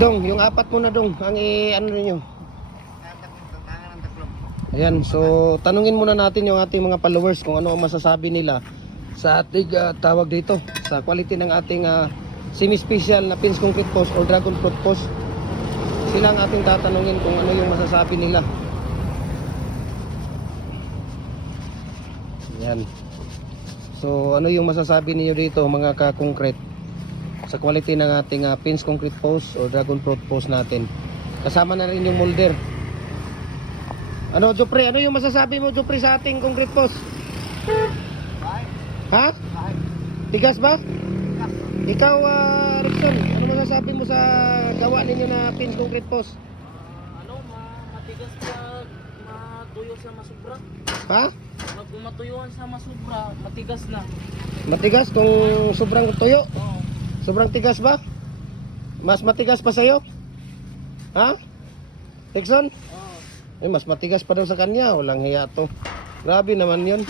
Dong, yung apat mo na dong, ang ano ninyo. Ayan, so tanungin muna natin yung ating mga followers kung ano ang masasabi nila sa ating tawag dito, sa quality ng ating semi-special na pins concrete post or dragon fruit post. Sila ang ating tatanungin kung ano yung masasabi nila. Ayan. So ano yung masasabi niyo dito mga ka-concrete sa quality ng ating pins concrete post or dragon fruit post natin. Kasama na rin yung molder. Ano Jopre, ano yung masasabi mo Jopre sa ating concrete post? Ha? Tigas ba? Ikaw Rickson, ano masasabi mo sa gawa ninyo na pins concrete post? Matigas pag matuyo sa masubra. Ha? Pag matuyuan sa masubra, matigas na. Matigas kung sobrang tuyo? Oo. Sobrang tigas ba? Mas matigas pa sa'yo? Ha? Rickson? Mas matigas pa daw sa kanya. Walang hiya to. Grabe naman yun.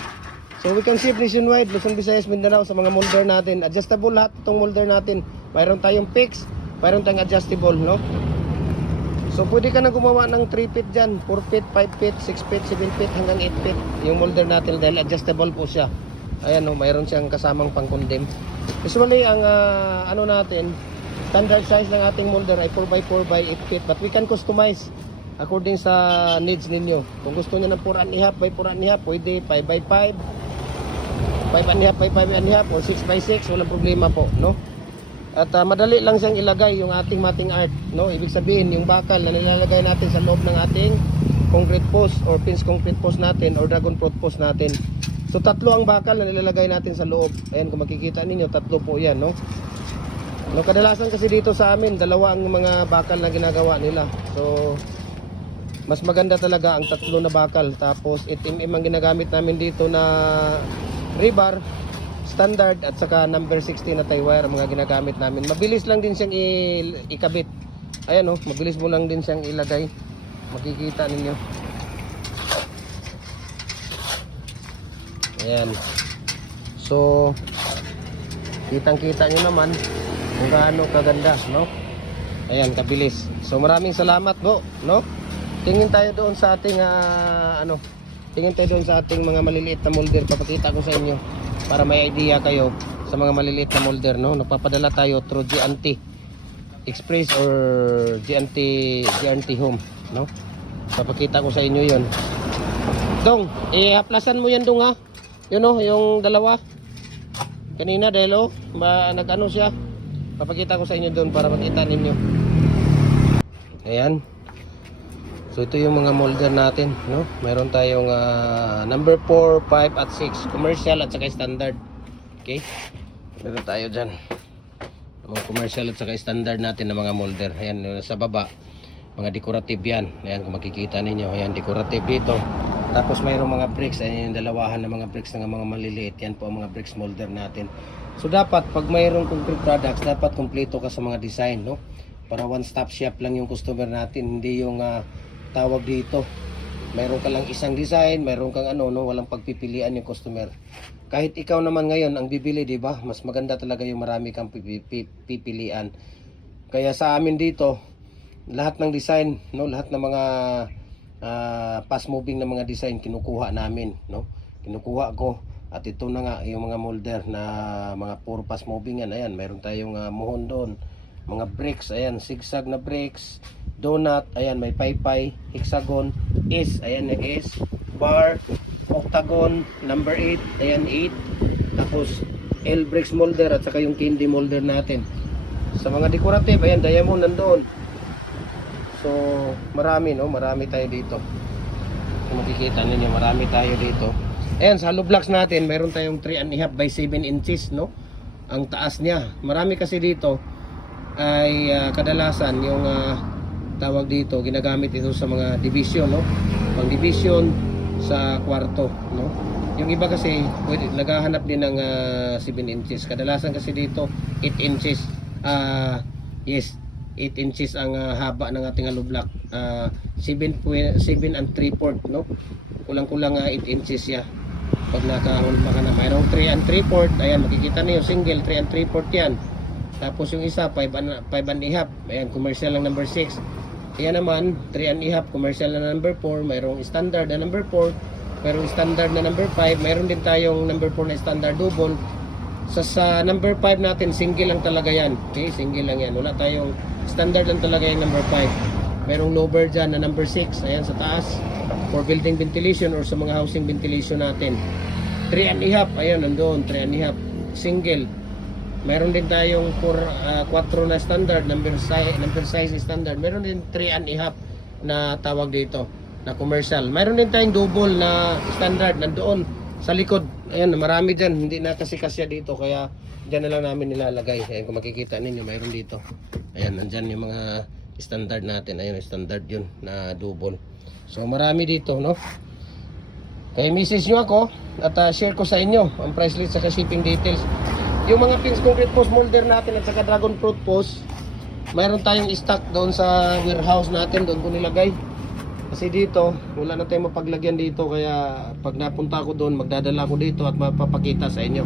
So we can ship nationwide, Luzon, Visayas, Mindanao sa mga molder natin. Adjustable lahat itong molder natin. Mayroon tayong fix, mayroon tayong adjustable, no? So pwede ka na gumawa ng 3 feet dyan, 4 feet, 5 feet, 6 feet, 7 feet, hanggang 8 feet. Yung molder natin dahil adjustable po siya. Ayan o, mayroon siyang kasamang pang-condemn. Usually ang ano natin, standard size ng ating molder ay 4x4 by 8 feet. But we can customize according sa needs ninyo. Kung gusto niyo ng 4.5 by 4.5, pwede 5x5, 5.5 by 5.5 or 6x6, walang problema po, no? At madali lang siyang ilagay yung ating mating art, no? Ibig sabihin yung bakal na nilalagay natin sa loob ng ating concrete post or pins concrete post natin or dragon fruit post natin. So tatlo ang bakal na nilalagay natin sa loob. Ayan, kung makikita ninyo, tatlo po yan, no? No, kadalasan kasi dito sa amin, dalawa ang mga bakal na ginagawa nila. So mas maganda talaga ang tatlo na bakal. Tapos 8mm ang ginagamit namin dito na rebar standard at saka number 16 na tie wire ang mga ginagamit namin. Mabilis lang din siyang ikabit. Ayan, oh, mabilis mo lang din siyang ilagay. Makikita ninyo. Ayan. So kitang-kita nyo naman kung gaano kaganda, no? Ayan, kabilis. So maraming salamat po, no? Tingin tayo doon sa ating tingin tayo doon sa ating mga maliliit na molder. Papakita ko sa inyo para may idea kayo sa mga maliliit na molder, no? Nagpapadala tayo through GNT Express or GNT Home, no? Papakita ko sa inyo 'yon. Dong, haplasan mo yan dong, ha? Yun, no, yung dalawa. Kanina dahil nag-ano siya. Papakita ko sa inyo doon para makita ninyo. Ayan. So ito yung mga molder natin, no? Meron tayong number 4, 5 at 6, commercial at saka standard. Okay? Meron tayo diyan. Mga commercial at saka standard natin na mga molder. Ayan, sa baba, mga decorative yan. Ayan, kung makikita ninyo, ayan, decorative dito. Tapos mayroong mga bricks, ayan yung dalawahan ng mga bricks ng mga maliliit. Yan po ang mga bricks molder natin. So dapat, pag mayroong concrete products, dapat kumpleto ka sa mga design, no? Para one-stop shop lang yung customer natin, hindi yung tawag dito mayroon ka lang isang design, mayroon kang walang pagpipilian yung customer. Kahit ikaw naman ngayon ang bibili, di ba? Mas maganda talaga yung marami kang pipilian. Kaya sa amin dito, lahat ng design, no, lahat ng mga fast moving na mga design kinukuha namin, no? Kinukuha ko. At ito na nga yung mga molder na mga puro fast moving yan. Ayan, mayroon tayong muhon doon. Mga bricks, ayan, zigzag na bricks, donut, ayan, may paypay, hexagon, S, ayan yung S, bar, octagon, number 8, ayan 8, tapos L bricks molder at saka yung candy molder natin. Sa mga decorative, ayan, diamond nandoon. So marami, no, marami tayo dito. Kung makikita ninyo, marami tayo dito. Ayan, sa hollow blocks natin, mayroon tayong 3.5 by 7 inches, no, ang taas niya. Marami kasi dito ay kadalasan yung tawag dito, ginagamit ito sa mga division, no? Pang division sa kwarto, no? Yung iba kasi pwede naghahanap din ng 7 inches. Kadalasan kasi dito 8 inches. Yes, 8 inches ang haba ng ating hollow block. 7 and 3/4, no? Kulang-kulang 8 inches siya. Pag nakahulma ka na, mayroong 3 and 3/4. Ayan, makikita niyo single 3 and 3/4 yan. Tapos yung isa 5 and a half. Ayan, commercial lang number 6. Ayan naman 3 and a half, commercial na number 4. Mayroong standard na number 4. Mayroong standard na number 5. Mayroon din tayong number 4 na standard double. Sa number 5 natin, single lang talaga yan. Okay, single lang yan. Wala tayong standard lang talaga yung number 5. Mayroong lower dyan na number 6. Ayan sa taas. For building ventilation or sa mga housing ventilation natin. 3 and a half. Ayan, nandoon. 3 and a half. Single. Mayroon din tayong 4 na standard. Number size standard. Mayroon din 3 and a half na tawag dito. Na commercial. Mayroon din tayong double na standard. Nandoon sa likod. Ayan, marami dyan. Hindi na kasi kasya dito. Kaya dyan na lang namin nilalagay. Ayan, kung makikita ninyo, mayroon dito. Ayan, nandyan yung mga standard natin. Ayan, standard yun na double. So, marami dito, no? Kaya message nyo ako at share ko sa inyo ang price list sa shipping details. Yung mga pins concrete post molder natin at saka dragon fruit post, mayroon tayong stock doon sa warehouse natin. Doon ko nilagay. Kasi dito, wala na tayong mapaglagyan dito. Kaya pag napunta ko doon, magdadala ko dito at mapapakita sa inyo.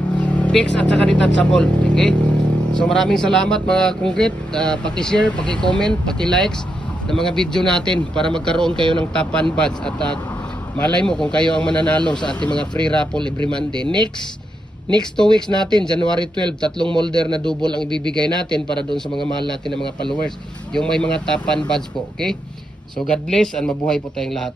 Fix at saka detachable. Okay? So maraming salamat mga concrete. Paki-share, paki-comment, paki-likes ng mga video natin para magkaroon kayo ng top 1 badge. At malay mo kung kayo ang mananalo sa ating mga free raffle every Monday. Next 2 weeks natin, January 12, 3 molder na double ang ibibigay natin para doon sa mga mahal natin ng mga followers. Yung may mga top 1 badge po. Okay? So God bless and mabuhay po tayong lahat.